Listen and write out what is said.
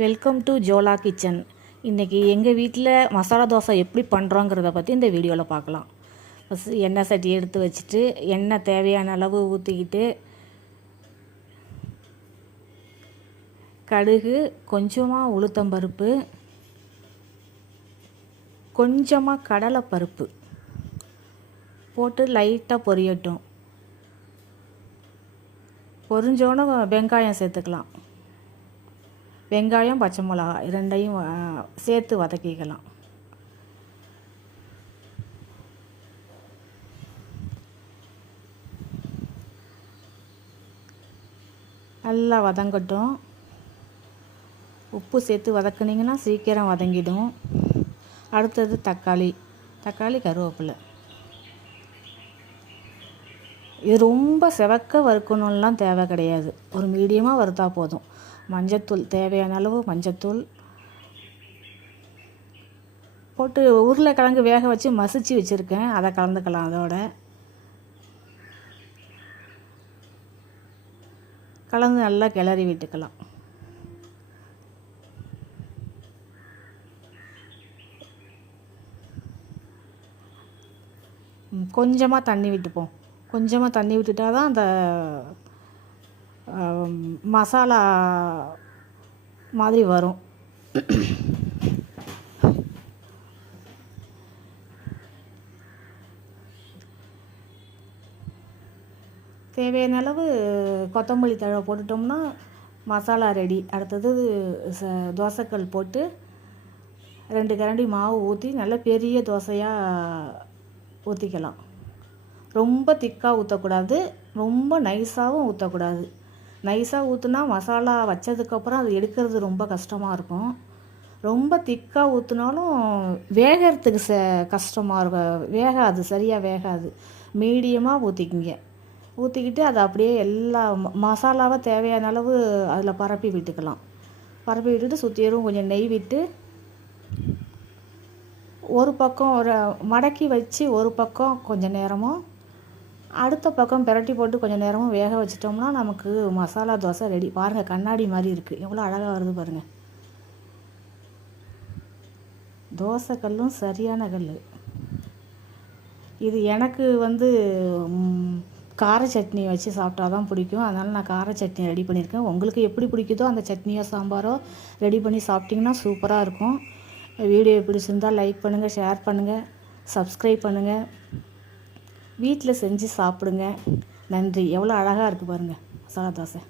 Welcome to ஜோலா kitchen. இன்றைக்கி எங்கள் வீட்டில் மசாலா தோசை எப்படி பண்ணுறோங்கிறத பற்றி இந்த வீடியோவில் பார்க்கலாம். ஃபஸ்ட்டு எண்ணெய் சட்டி எடுத்து வச்சுட்டு எண்ணெய் தேவையான அளவு ஊற்றிக்கிட்டு கடுகு, கொஞ்சமாக உளுத்தம்பருப்பு, கொஞ்சமாக கடலைப்பருப்பு போட்டு லைட்டாக பொரியட்டும். பொரிஞ்சோன்னு வெங்காயம் சேர்த்துக்கலாம். வெங்காயம், பச்சை மிளகா ரெண்டையும் சேர்த்து வதக்கிக்கலாம். நல்லா வதங்கட்டும். உப்பு சேர்த்து வதக்குனிங்கன்னா சீக்கிரம் வதங்கிடும். அடுத்தது தக்காளி, கருவேப்பிலை. இது ரொம்ப செவக்க வறுக்கணும்லாம் தேவை கிடையாது, ஒரு மீடியமாக வறுத்தா போதும். மஞ்சத்தூள், தேவையான அளவு மஞ்சத்தூள் போட்டு உருளைக்கிழங்கு வேக வச்சு மசிச்சு வச்சுருக்கேன், அதை கலந்துக்கலாம். அதோட கலந்து நல்லா கிளறி விட்டுக்கலாம். கொஞ்சமாக தண்ணி விட்டுப்போம். கொஞ்சமாக தண்ணி விட்டுட்டா தான் அந்த மசாலா மாதிரி வரும். தேவையான அளவு கொத்தமல்லி தழை போட்டுட்டோம்னா மசாலா ரெடி. அடுத்தது தோசைக்கல் போட்டு 2 கரண்டி மாவு ஊற்றி நல்ல பெரிய தோசையாக ஊற்றிக்கலாம். ரொம்ப திக்காக ஊற்றக்கூடாது, ரொம்ப நைஸாகவும் ஊற்றக்கூடாது. நைஸாக ஊற்றுனா மசாலா வச்சதுக்கப்புறம் அது எடுக்கிறது ரொம்ப கஷ்டமாக இருக்கும். ரொம்ப திக்காக ஊற்றினாலும் வேகிறதுக்கு கஷ்டமாக இருக்கும், வேகாது, சரியாக வேகாது. மீடியமாக ஊற்றிக்கிங்க. ஊற்றிக்கிட்டு அதை அப்படியே எல்லா மசாலாவை தேவையான அளவு அதில் பரப்பி விட்டுக்கலாம். பரப்பி விட்டுட்டு சுற்றியும் கொஞ்சம் நெய் விட்டு ஒரு பக்கம் மடக்கி வச்சு ஒரு பக்கம் கொஞ்சம் நேரமும், அடுத்த பக்கம் பிரட்டி போட்டு கொஞ்சம் நேரமும் வேக வச்சிட்டோம்னா நமக்கு மசாலா தோசை ரெடி. பாருங்கள், கண்ணாடி மாதிரி இருக்குது, எவ்வளோ அழகாக வருது பாருங்கள். தோசை கல்லும் சரியான கல். இது எனக்கு கார சட்னி வச்சு சாப்பிட்டா தான் பிடிக்கும். அதனால் நான் கார சட்னி ரெடி பண்ணியிருக்கேன். உங்களுக்கு எப்படி பிடிக்குதோ அந்த சட்னியோ சாம்பாரோ ரெடி பண்ணி சாப்பிட்டிங்கன்னா சூப்பராக இருக்கும். வீடியோ பிடிச்சிருந்தால் லைக் பண்ணுங்கள், ஷேர் பண்ணுங்கள், சப்ஸ்கிரைப் பண்ணுங்கள். வீட்டில் செஞ்சு சாப்பிடுங்க. நன்றி. எவ்வளோ அழகாக இருக்குது பாருங்கள் மசாலா தோசை.